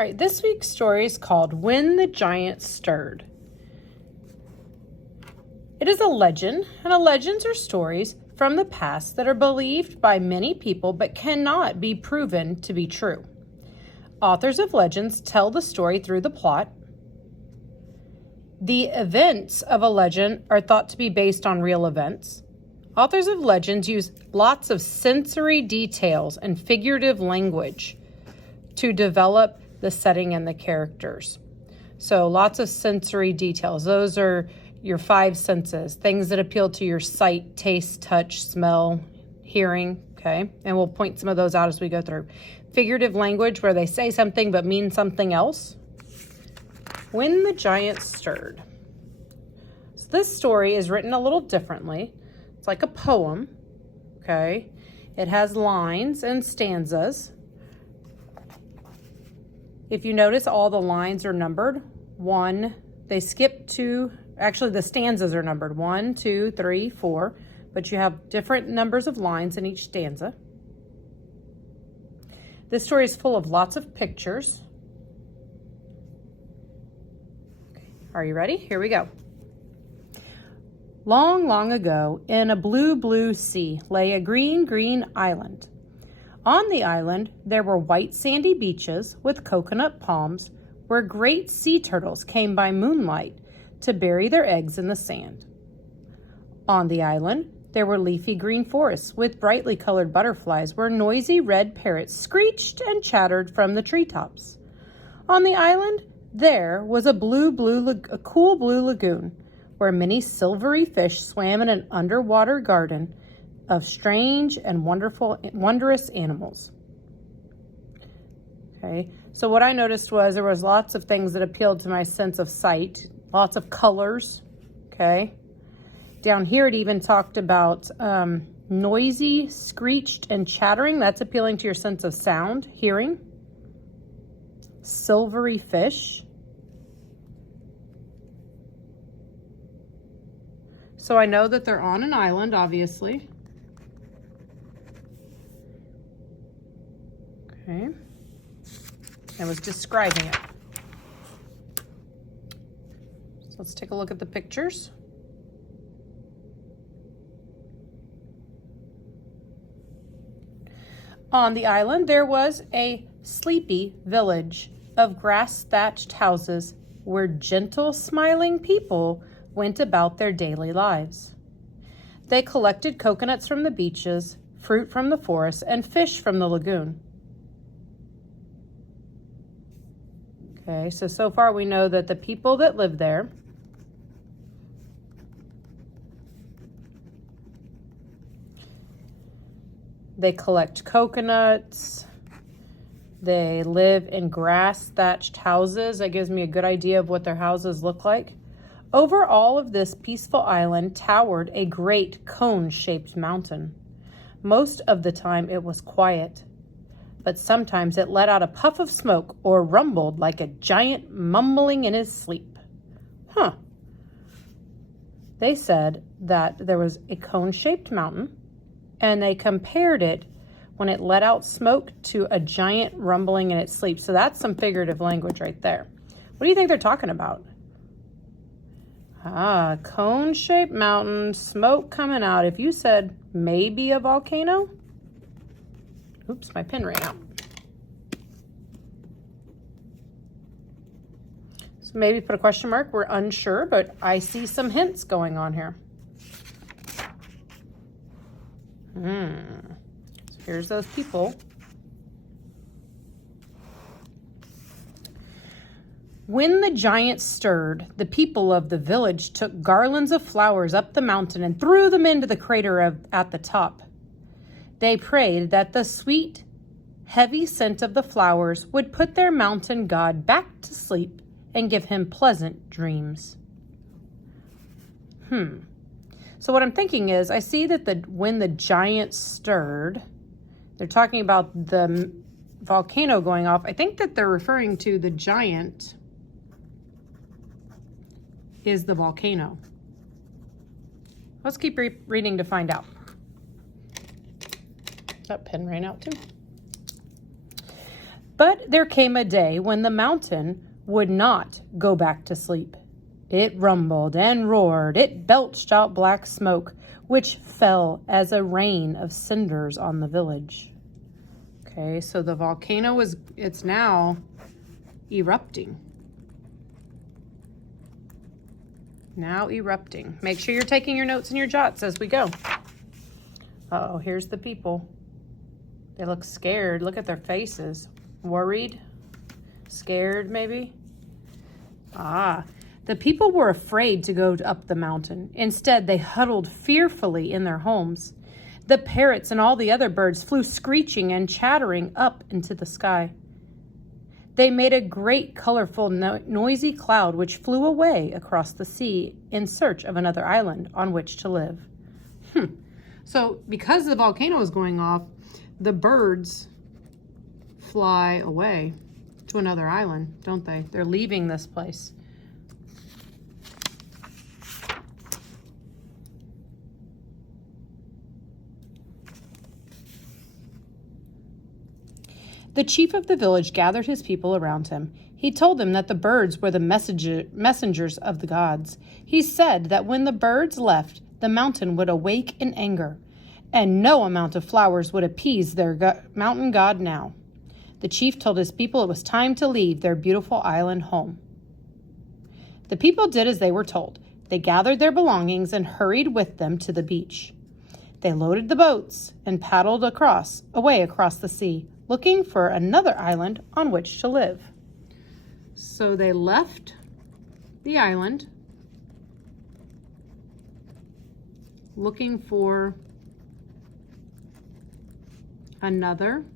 All right, this week's story is called When the Giant Stirred. It is a legend, and legends are stories from the past that are believed by many people but cannot be proven to be true. Authors of legends tell the story through the plot. The events of a legend are thought to be based on real events. Authors of legends use lots of sensory details and figurative language to develop the setting and the characters. So lots of sensory details. Those are your five senses, things that appeal to your sight, taste, touch, smell, hearing, okay? And we'll point some of those out as we go through. Figurative language, where they say something but mean something else. When the Giant Stirred. So this story is written a little differently. It's like a poem, okay? It has lines and stanzas. If you notice, all the lines are numbered. One, they skip two. Actually, the stanzas are numbered 1, 2, 3, 4, but you have different numbers of lines in each stanza. This story is full of lots of pictures. Okay. Are you ready? Here we go. Long, long ago, in a blue, blue sea, lay a green, green island. On the island, there were white sandy beaches with coconut palms where great sea turtles came by moonlight to bury their eggs in the sand. On the island, there were leafy green forests with brightly colored butterflies where noisy red parrots screeched and chattered from the treetops. On the island, there was a cool blue lagoon where many silvery fish swam in an underwater garden of strange and wondrous animals. Okay, so what I noticed was there was lots of things that appealed to my sense of sight. Lots of colors, okay? Down here it even talked about noisy, screeched, and chattering. That's appealing to your sense of sound, hearing. Silvery fish. So I know that they're on an island, obviously. Okay. I was describing it. Let's take a look at the pictures. On the island, there was a sleepy village of grass-thatched houses where gentle, smiling people went about their daily lives. They collected coconuts from the beaches, fruit from the forest, and fish from the lagoon. Okay, so far we know that the people that live there they collect coconuts. They live in grass-thatched houses. That gives me a good idea of what their houses look like. Over all of this peaceful island towered a great cone-shaped mountain. Most of the time it was quiet, but sometimes it let out a puff of smoke or rumbled like a giant mumbling in his sleep. They said that there was a cone-shaped mountain, and they compared it when it let out smoke to a giant rumbling in its sleep. So that's some figurative language right there. What do you think they're talking about? Cone-shaped mountain, smoke coming out. If you said maybe a volcano, oops, my pen ran out. So maybe put a question mark. We're unsure, but I see some hints going on here. So here's those people. When the giant stirred, the people of the village took garlands of flowers up the mountain and threw them into the crater at the top. They prayed that the sweet, heavy scent of the flowers would put their mountain god back to sleep and give him pleasant dreams. So what I'm thinking is, I see that when the giant stirred, they're talking about the volcano going off. I think that they're referring to the giant is the volcano. Let's keep reading to find out. That pen ran out too. But there came a day when the mountain would not go back to sleep. It rumbled and roared. It belched out black smoke, which fell as a rain of cinders on the village. Okay, so the volcano it's now erupting. Now erupting. Make sure you're taking your notes and your jots as we go. Uh-oh, here's the people. They look scared. Look at their faces. Worried? Scared, maybe? The people were afraid to go up the mountain. Instead, they huddled fearfully in their homes. The parrots and all the other birds flew screeching and chattering up into the sky. They made a great, colorful, noisy cloud which flew away across the sea in search of another island on which to live. So because the volcano is going off, the birds fly away to another island, don't they? They're leaving this place. The chief of the village gathered his people around him. He told them that the birds were the messengers of the gods. He said that when the birds left, the mountain would awake in anger, and no amount of flowers would appease their mountain god now. The chief told his people it was time to leave their beautiful island home. The people did as they were told. They gathered their belongings and hurried with them to the beach. They loaded the boats and paddled away across the sea, looking for another island on which to live. So they left the island looking for another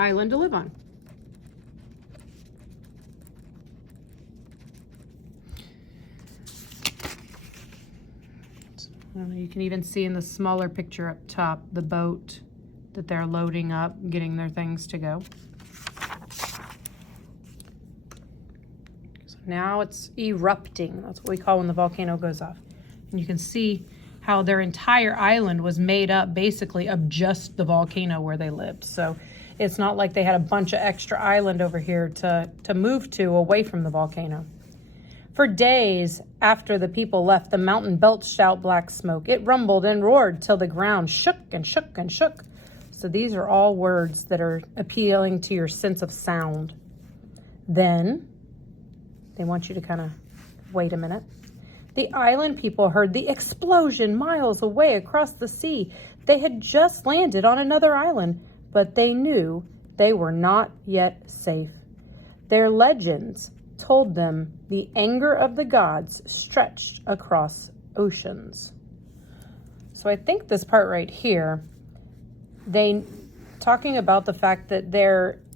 island to live on. You can even see in the smaller picture up top the boat that they're loading up, getting their things to go. So now it's erupting. That's what we call when the volcano goes off. And you can see how their entire island was made up basically of just the volcano where they lived. So it's not like they had a bunch of extra island over here to move to away from the volcano. For days after the people left, the mountain belched out black smoke. It rumbled and roared till the ground shook and shook and shook. So these are all words that are appealing to your sense of sound. Then, they want you to kind of wait a minute. The island people heard the explosion miles away across the sea. They had just landed on another island, but they knew they were not yet safe. Their legends told them the anger of the gods stretched across oceans. So I think this part right here, they talking about the fact that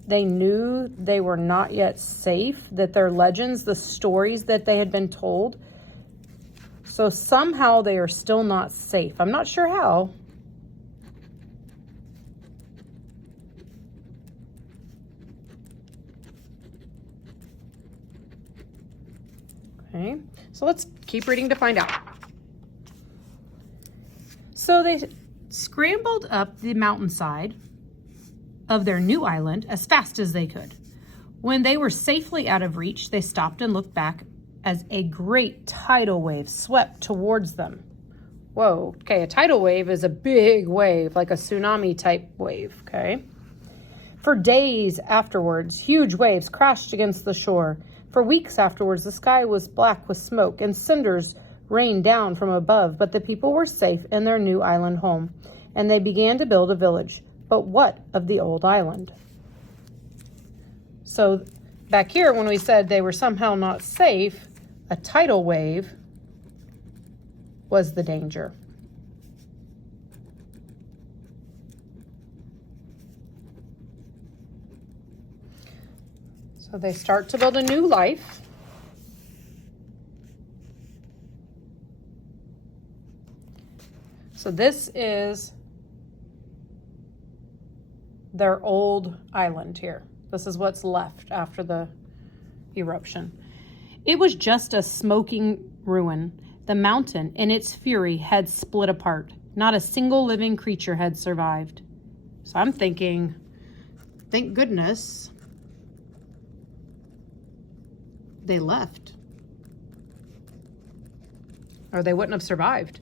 they knew they were not yet safe, that their legends, the stories that they had been told, so somehow they are still not safe. I'm not sure how. Okay, so let's keep reading to find out. So they scrambled up the mountainside of their new island as fast as they could. When they were safely out of reach, they stopped and looked back as a great tidal wave swept towards them. Whoa, okay, a tidal wave is a big wave, like a tsunami type wave, okay? For days afterwards, huge waves crashed against the shore. For weeks afterwards, the sky was black with smoke and cinders rained down from above, but the people were safe in their new island home, and they began to build a village. But what of the old island? So back here, when we said they were somehow not safe, a tidal wave was the danger. So they start to build a new life. So this is their old island here. This is what's left after the eruption. It was just a smoking ruin. The mountain, in its fury, had split apart. Not a single living creature had survived. So I'm thinking thank goodness they left, or they wouldn't have survived.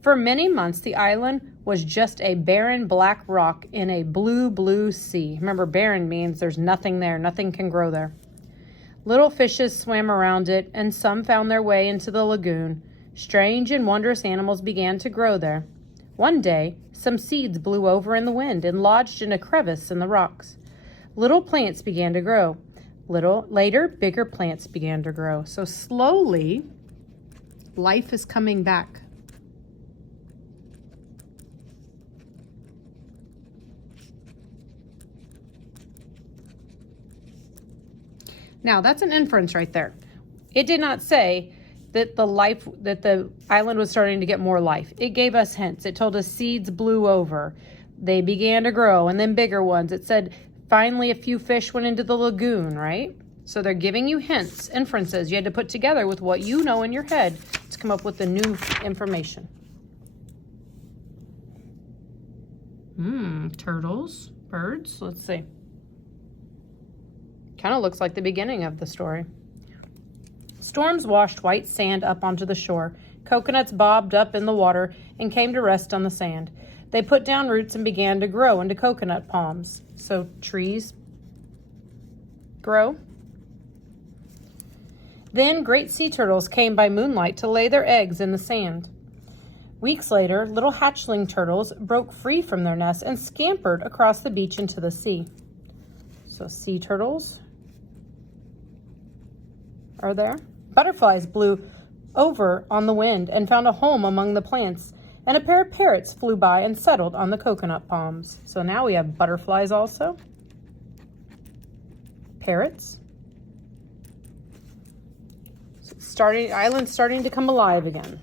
For many months, the island was just a barren black rock in a blue, blue sea. Remember, barren means there's nothing there. Nothing can grow there. Little fishes swam around it, and some found their way into the lagoon. Strange and wondrous animals began to grow there. One day, some seeds blew over in the wind and lodged in a crevice in the rocks. Little plants began to grow. Later, bigger plants began to grow. So slowly, life is coming back. Now, that's an inference right there. It did not say that the island was starting to get more life. It gave us hints. It told us seeds blew over. They began to grow, and then bigger ones. It said finally a few fish went into the lagoon, right? So they're giving you hints, inferences you had to put together with what you know in your head to come up with the new information. Turtles, birds, let's see. Kind of looks like the beginning of the story. Storms washed white sand up onto the shore. Coconuts bobbed up in the water and came to rest on the sand. They put down roots and began to grow into coconut palms. So trees grow. Then great sea turtles came by moonlight to lay their eggs in the sand. Weeks later, little hatchling turtles broke free from their nests and scampered across the beach into the sea. So sea turtles are there. Butterflies blew over on the wind and found a home among the plants, and a pair of parrots flew by and settled on the coconut palms. So now we have butterflies also. Parrots. Island's starting to come alive again.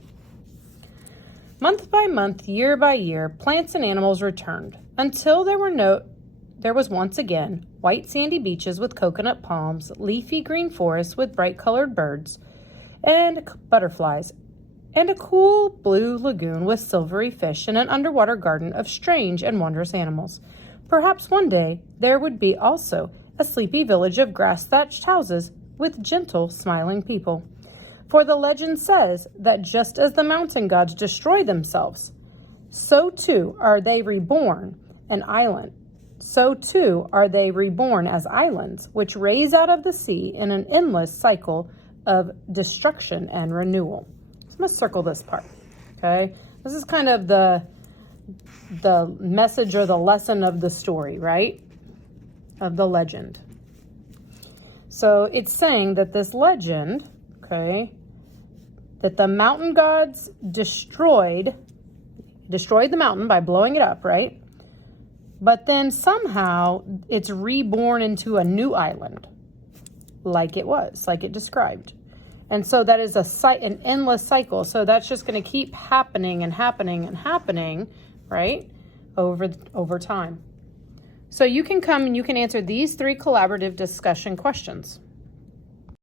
Month by month, year by year, plants and animals returned until there was once again white sandy beaches with coconut palms, leafy green forests with bright colored birds and butterflies, and a cool blue lagoon with silvery fish and an underwater garden of strange and wondrous animals. Perhaps one day there would be also a sleepy village of grass-thatched houses with gentle, smiling people. For the legend says that just as the mountain gods destroy themselves, so too are they reborn an island. So too are they reborn as islands, which raise out of the sea in an endless cycle of destruction and renewal. So I'm going to circle this part, okay? This is kind of the message or the lesson of the story, right? Of the legend. So it's saying that this legend, okay, that the mountain gods destroyed the mountain by blowing it up, right? But then somehow it's reborn into a new island, like it described. And so that is an endless cycle. So that's just going to keep happening and happening and happening, right, over time. So you can come and you can answer these 3 collaborative discussion questions.